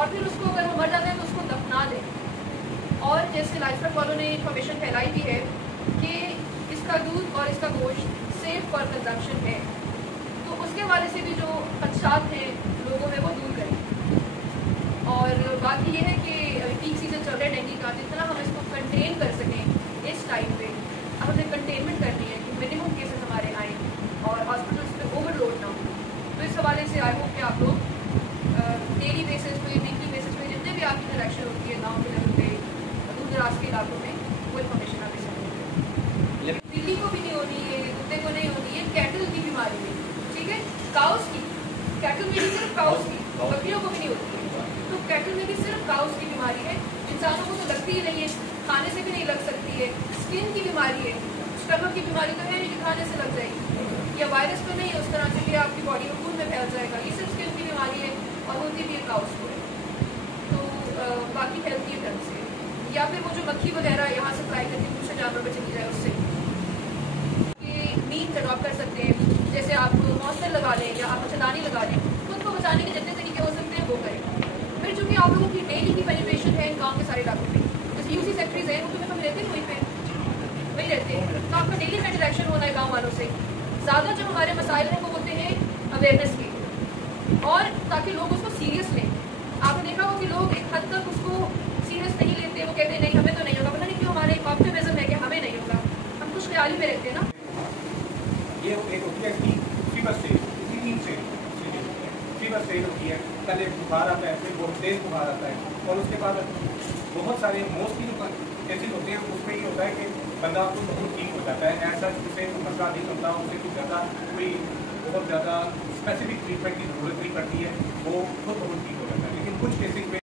और फिर उसको अगर वो मर जाता है तो उसको दफना दें। और जैसे लाइफस्टाइल वालों ने इन्फॉर्मेशन फैलाई भी है कि इसका दूध और इसका गोश्त सेफ फॉर कंजम्पशन है, तो उसके हवाले से भी जो खदशात हैं लोगों में वो दूर करें। और बात ये है कि पीक सीजन चल रहा है डेंगू का, जितना हम इसको कंटेन कर सकें इस टाइम पे हमें कंटेनमेंट करनी है कि मिनिमम केसेस हमारे आएँ और हॉस्पिटल्स पे ओवरलोड ना हो। तो इस हवाले से आई होप कि आप लोग डेली बेसिस पे, वीकली बेसिस पे जितने भी आपकी इंटरेक्शन होती है गाँव के लेवल पे, दूर दराज के इलाकों में, वो इन्फॉर्मेशन आप इसे दें। बिल्ली को भी नहीं होनी है, कुत्ते को नहीं होनी है, कैटल की बीमारी में, ठीक है, काउस की, कैटल में भी सिर्फ काउस की, बकरियों को भी नहीं होती है। तो कैटल में भी सिर्फ काउस की बीमारी है, इंसानों को तो लगती ही नहीं है, खाने से भी नहीं लग सकती है। स्किन की बीमारी है, स्टमक की बीमारी तो है नहीं कि खाने से लग जाएगी, या वायरस तो नहीं है उस तरह से कि आपकी बॉडी में खून में फैल जाएगा। ये सिर्फ स्किन की बीमारी है और होती भी है काउस को। तो बाकी हेल्थी ढंग से, या फिर वो जो मक्खी वगैरह यहाँ से फ्लाई करके दूसरे जानवर पर चली जाए उससे कि मीट अडॉप्ट कर सकते हैं। जैसे आप मॉस्टर लगा लें या आप मच्छरदानी लगा लें, खुद को बचाने के जितने तरीके हो सकते हैं वो करें। फिर चूँकि आप लोगों की डेली की पेनिट्रेशन है गाँव के सारे इलाकों में, जैसे यूसी सेक्टरीज हैं उनमें हम रहते हैं वहीं पे वही रहते हैं, तो आपका डेली का इंटरेक्शन होना है गाँव वालों से। ज़्यादा जो हमारे मसाइल हैं वो होते हैं अवेयरनेस के, और ताकि लोग उसको सीरियस लें। आपने देखा हो कि लोग एक हद तक उसको सीरियस नहीं लेते, वो कहते हैं नहीं हमें तो नहीं होगा, पता नहीं क्यों हमारे एक ऑप्टिमिज्म है कि हमें नहीं होगा, हम कुछ ख्याली में रहते हैं ना। ये एक होती है कि फीवर स्टेज, फीवर स्टेज होती है, कल एक बुखार आता है, फिर बहुत तेज बुखार आता है, और उसके बाद बहुत सारे मोस्टली जो केसेज होते हैं उसमें ये होता है कि बंदा खुद बहुत ठीक हो जाता है, ऐसा उसे मसला नहीं होता, उसे कुछ ज़्यादा कोई बहुत ज़्यादा स्पेसिफिक ट्रीटमेंट की ज़रूरत नहीं पड़ती है, वो खुद बहुत ठीक हो जाता है। लेकिन कुछ केसेज में